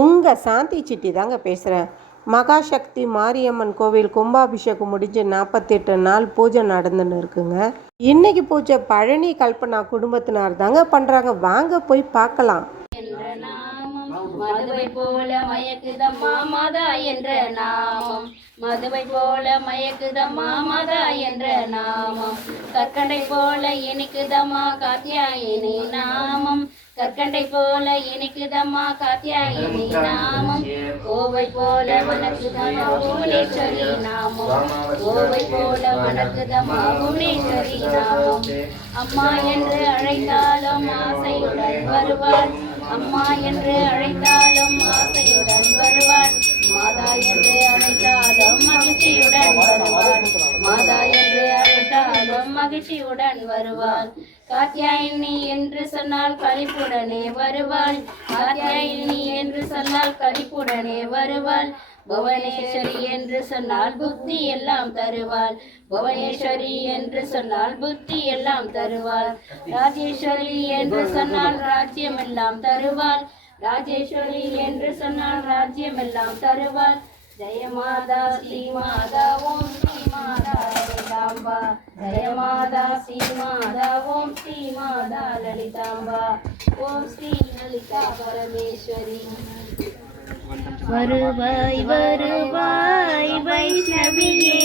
உங்கள் சாந்தி சிட்டி தாங்க பேசுகிறேன் மகாசக்தி மாரியம்மன் கோவில் கும்பாபிஷேகம் முடிஞ்சு நாற்பத்தெட்டு நாள் பூஜை நடந்துன்னு இருக்குங்க. இன்னைக்கு பூஜை பழனி கல்பனா குடும்பத்தினார் தாங்க பண்ணுறாங்க வாங்க போய் பார்க்கலாம். மதுவை போல மயக்குதம்மா மாதா என்ற நாமம். மதுவை போல மயக்குதம்மா மாதா என்ற நாமம். கற்கண்டை போல இனிக்குதம்மா காத்தியாயினி நாமம். கற்கண்டை போல இனிக்குதம்மா காத்தியாயினி நாமம். கோவை போல வணக்குதம்மா புவனேஸ்வரி நாமம். கோவை போல வணக்குதம்மா புவனேஸ்வரி நாமம். அம்மா என்று அழைத்தாலும் ஆசையுடன் வருவார். அம்மா என்று அழைத்தாலும் ஆசையுடன் வருவார். மாதா என்று அழைத்தாலும் மகிழ்ச்சியுடன் வருவார். மாதா மகிழ்ச்சியுடன் வருவாள் காத்தியாயினி என்று சொன்னால் கழிப்புடனே வருவாள் காத்தியாயினி என்று சொன்னால் கழிப்புடனே வருவாள் புவனேஸ்வரி என்று சொன்னால் புத்தி எல்லாம் தருவாள் புவனேஸ்வரி என்று சொன்னால் புத்தி எல்லாம் தருவாள் ராஜேஸ்வரி என்று சொன்னால் ராஜ்யம் எல்லாம் தருவாள் ராஜேஸ்வரி என்று சொன்னால் ராஜ்யம் எல்லாம் தருவாள் ஜெயமாதா ஸ்ரீமாதா ஓம் லலிதாம்பா ஜெயமாதா ஸ்ரீமாதா ஓம் ஸ்ரீமாதா லலிதாம்பா. ஓம் ஸ்ரீ லலிதா பரமேஸ்வரி. வருவாய் வருவாய் வைஷ்ணவியே.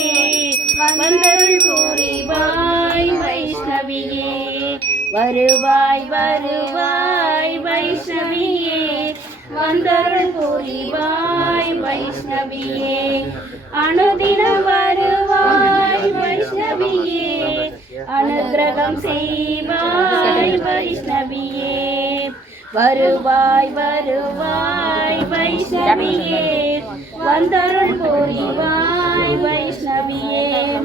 வந்தருள் கூறிவாய் வைஷ்ணவியே. வருவாய் வருவாய் வைஷ்ணவியே. வந்தருள் கூறிவாய் வைஷ்ணவியே. அனுதினம் வைஷ்ணவியே அனுகிரகம் செய்வாய் வைஷ்ணவியே. வருவாய் வருவாய் வைஷ்ணவியே. வந்தருள் புரிவாய் வைஷ்ணவியே.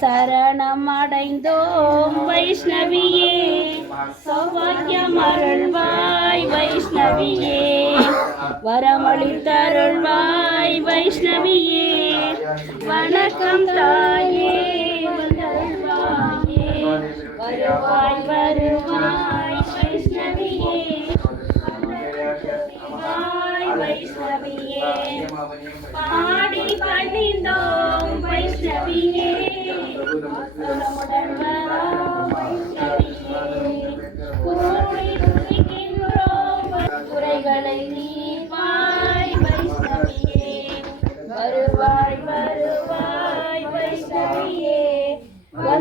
சரணம் அடைந்தோம் வைஷ்ணவியே. சௌபாக்கியம் அருள்வாய் வைஷ்ணவியே. வரமளித்தருள்வாய் வைஷ்ணவியே. வணக்கம் தாய்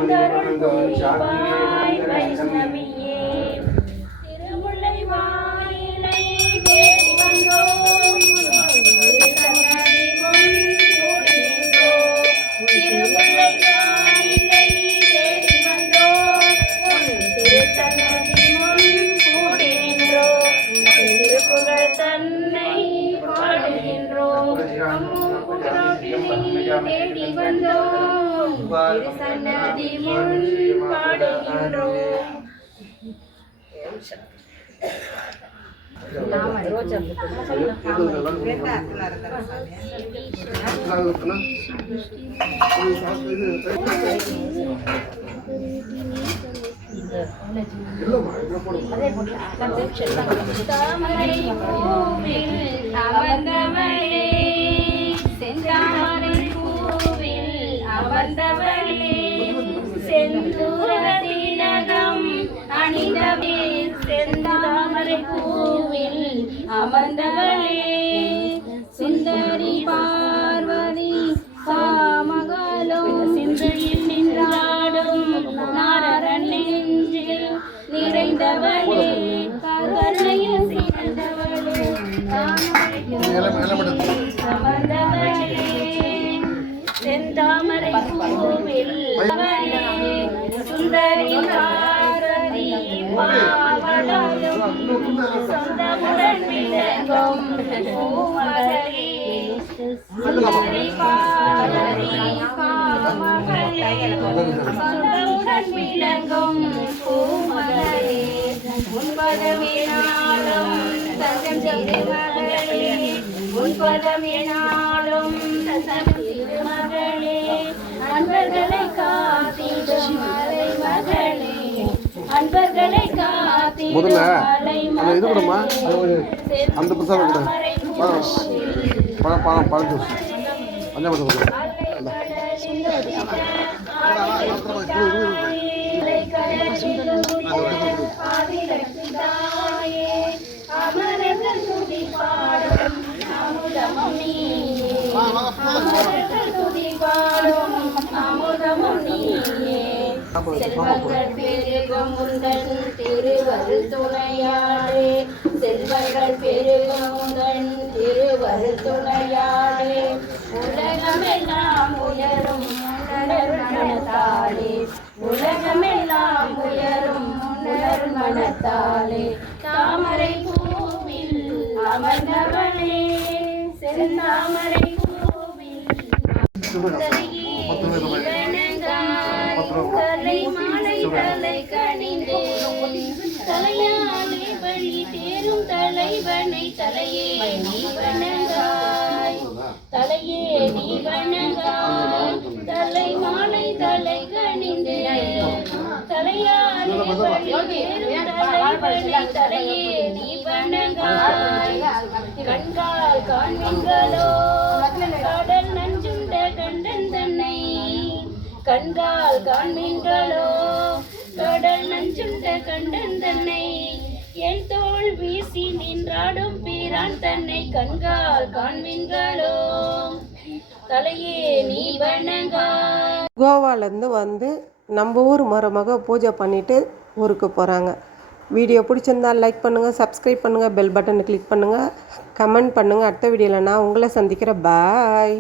புரிவாய் வைஷ்ணவியே திருமுல்லை வாயிலை தேடி வந்தோம் திருசன்னதி முன் கூடி நின்றோம். திருமுல்லை வாயிலை தேடி வந்தோம் உன் திருசன்னதி முன் கூடி நின்றோம். உன் திருப்புகழ் தன்னை பாடுகின்றோம் தேடி வந்தோம் திருசன்னதி முன் பாடுகின்றோம் தாமரை பூவில் அமர்ந்தவளே செந்தூர திலகம் அணிந்தவே செந்தாமரை பூவில் அமர்ந்தவளே. சுந்தரி பார்வதி காமகாலும் சிந்தையில் நின்றாடும் நாரன் நெஞ்சில் நிறைந்தவளே. கருணையில் சிறந்தவளே. சுந்தரி பாரதி பாவலும் சொந்தமுடன் விளங்கும் பூமகளே சுந்தரி பாரதி சொந்தமுடன் விளங்கும் உன்பதமினாலும் தஞ்சம் உன்பதமினாலும் தஞ்சம் அன்பர்களை காத்திடும் மலை மகளே அன்பர்களை காத்தி முதல்ல அந்த இது கொடுமா அந்த பிரசாதம் கொடு. பழம் பழம் பழம் ஜூஸ். பஞ்சாபத்து கொடு செல்வங்கள் பெருகும் உந்தன் திருவருள் துணையாளே செல்வங்கள் பெருகும் உந்தன் திருவருள் துணையாளே உலகமெல்லாம் உயரும் மனத்தாலே. உலகமெல்லாம் உயரும் உணர் மனத்தாலே தாமரை பூவில் அமர்ந்தவனே செந்தாமரை பூவில் தலை மாலை தலை கணிந்தே தலையாலே வழி தேரும் தலைவனை தலையே நீ வணங்காய். தலையே நீ வணங்காய். தலை மாலை தலை கணிந்தே தலையாலே வழி தேரும் தலைவனை தலையே நீ வணங்காய். கண்கால் காண்பீங்களோ கண்கால் காண்பீங்களோ தொடர் நஞ்சுண்ட கண்டன் தன்னை என் தோல் வீசி நின்றாடும் பீரான் தன்னை கண்கால் காண்பீங்களோ தலையே நீ வணங்கா கோவாலேருந்து வந்து நம்ம ஊர் மருமக பூஜை பண்ணிவிட்டு ஊருக்கு போகிறாங்க வீடியோ பிடிச்சிருந்தால் லைக் பண்ணுங்கள் சப்ஸ்கிரைப் பண்ணுங்கள் பெல் பட்டனை கிளிக் பண்ணுங்கள் கமெண்ட் பண்ணுங்கள் அடுத்த வீடியோவில் நான் உங்களை சந்திக்கிறேன். பாய்